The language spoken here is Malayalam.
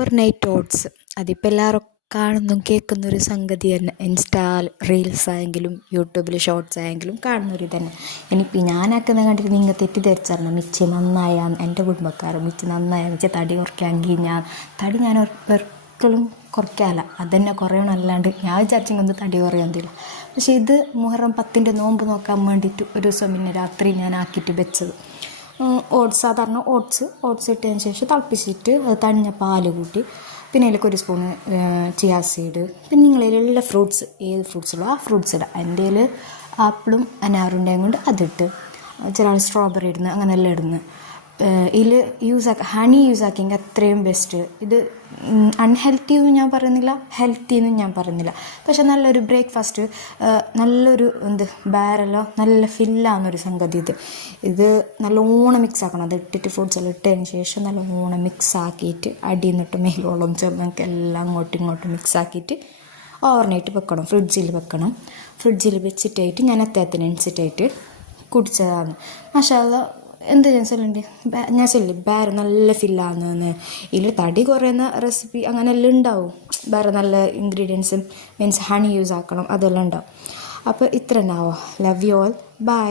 ഓവർനൈറ്റ് ഓട്സ് അതിപ്പോൾ എല്ലാവരും കാണുന്നും കേൾക്കുന്നൊരു സംഗതി തന്നെ. ഇൻസ്റ്റാ റീൽസ് ആയെങ്കിലും യൂട്യൂബിൽ ഷോർട്സ് ആയെങ്കിലും കാണുന്നൊരു തന്നെ. ഇനിയിപ്പോൾ ഞാനാക്കുന്നത് കണ്ടിട്ട് നിങ്ങൾ തെറ്റിദ്ധരിച്ചറിഞ്ഞു മിച്ചി നന്നായ എൻ്റെ കുടുംബക്കാർ മിച്ചി നന്നായ മിച്ചി തടി കുറയ്ക്കാമെങ്കിൽ ഞാൻ ഒരിക്കലും കുറയ്ക്കാമല്ല, അതന്നെ കുറയണമല്ലാണ്ട് ഞാൻ വിചാരിച്ചെങ്കിൽ തടി കുറയൊന്നുമില്ല. പക്ഷേ ഇത് മുഹറം 10 നോമ്പ് നോക്കാൻ വേണ്ടിയിട്ട് ഒരു ദിവസം പിന്നെ രാത്രി ഞാൻ ആക്കിയിട്ട് വെച്ചത് സാധാരണ ഓട്സ് ഇട്ടതിന് ശേഷം തിളപ്പിച്ചിട്ട് തണിഞ്ഞ പാല് കൂട്ടി പിന്നെ അതിലേക്ക് ഒരു സ്പൂണ് ചിയാ സീഡ് പിന്നെ നിങ്ങളതിലുള്ള ഫ്രൂട്ട്സ് ഏത് ഫ്രൂട്ട്സുള്ളോ ആ ഫ്രൂട്ട്സ് ഇടാം. എൻ്റെ കയ്യിൽ ആപ്പിളും അനാറുണ്ടായും കൊണ്ട് അതിട്ട് ചില ആൾ സ്ട്രോബെറി ഇടുന്നു അങ്ങനെയെല്ലാം ഇടുന്നു. ഇതിൽ ഹണി യൂസ് ആക്കിയെങ്കിൽ അത്രയും ബെസ്റ്റ്. ഇത് അൺഹെൽത്തി എന്നും ഞാൻ പറയുന്നില്ല, ഹെൽത്തി എന്നും ഞാൻ പറയുന്നില്ല. പക്ഷെ നല്ലൊരു ബ്രേക്ക്ഫാസ്റ്റ്, നല്ലൊരു ബാരെല്ലാം നല്ല ഫില്ലാകുന്നൊരു സംഗതി. ഇത് നല്ലോണം മിക്സ് ആക്കണം. അത് ഇട്ടിട്ട് ഫ്രൂട്ട്സ് എല്ലാം ഇട്ടതിന് ശേഷം നല്ലോണം മിക്സ് ആക്കിയിട്ട് അടിയിൽ നിന്നിട്ട് മേലോളം ചെറുതൊക്കെ എല്ലാം ഇങ്ങോട്ടും മിക്സ് ആക്കിയിട്ട് ഓവർനൈറ്റ് വെക്കണം. ഫ്രിഡ്ജിൽ വെച്ചിട്ടായിട്ട് ഞാൻ അത്താഴത്തിനനുസരിച്ചായിട്ട് കുടിച്ചതാണ്. മാഷാഅല്ലാ എന്ത് ഞാൻ ചൊല്ലി വേറെ നല്ല ഫില്ലാകുന്നതെന്ന്. ഇതിൽ തടി കുറയുന്ന റെസിപ്പി അങ്ങനെയെല്ലാം ഉണ്ടാവും. വേറെ നല്ല ഇൻഗ്രീഡിയൻസും മീൻസ് ഹണി യൂസ് ആക്കണം അതെല്ലാം ഉണ്ടാവും. അപ്പോൾ ഇത്ര ഉണ്ടാവോ. Love you all. ബൈ.